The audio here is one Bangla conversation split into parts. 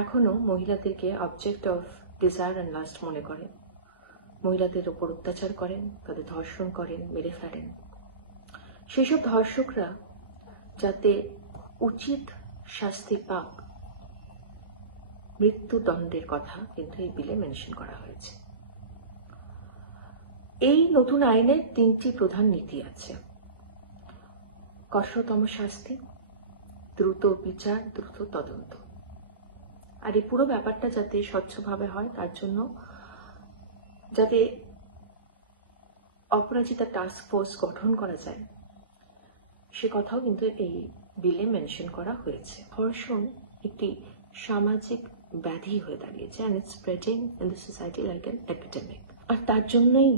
এখনো মহিলাদেরকে object of desire and last মনে করেন, মহিলাদের ওপর অত্যাচার করেন, তাদের ধর্ষণ করেন, মেরে ফেলেন। সেসব ধর্ষকরা যাতে উচিত শাস্তি পাক, মৃত্যুদণ্ডের কথা কিন্তু এই বিলে মেনশন করা হয়েছে। এই নতুন আইনের 3টি প্রধান নীতি আছে: কঠোরতম শাস্তি, দ্রুত বিচার, দ্রুত তদন্ত। আর এই পুরো ব্যাপারটা যাতে স্বচ্ছভাবে হয় তার জন্য যাতে অপরাজিতা টাস্ক ফোর্স গঠন করা যায় সে কথাও কিন্তু এই বিলে মেনশন করা হয়েছে। ধর্ষণ একটি সামাজিক ব্যাধি হয়ে দাঁড়িয়েছে, and it's spreading in the society like an epidemic। আর তার জন্যই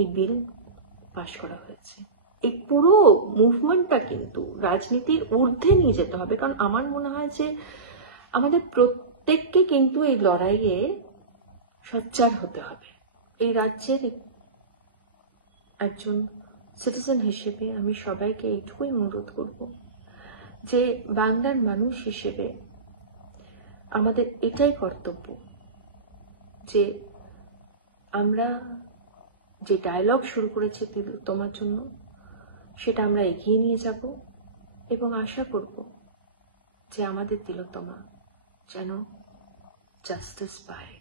এই বিল পাশ করা হয়েছে। এই পুরো মুভমেন্টটা কিন্তু রাজনীতির ঊর্ধ্বে নিয়ে যেতে হবে, কারণ আমার মনে হয় যে আমাদের প্রত্যেককে কিন্তু এই লড়াইয়ে সোচ্চার হতে হবে। এই রাজ্যের একজন সিটিজেন হিসেবে আমি সবাইকে এইটুকুই অনুরোধ করব যে বাংলার মানুষ হিসেবে আমাদের এটাই কর্তব্য যে আমরা যে ডায়লগ শুরু করেছি তিলোত্তমার জন্য সেটা আমরা এগিয়ে নিয়ে যাব এবং আশা করব যে আমাদের তিলোত্তমা যেন জাস্টিস পায়।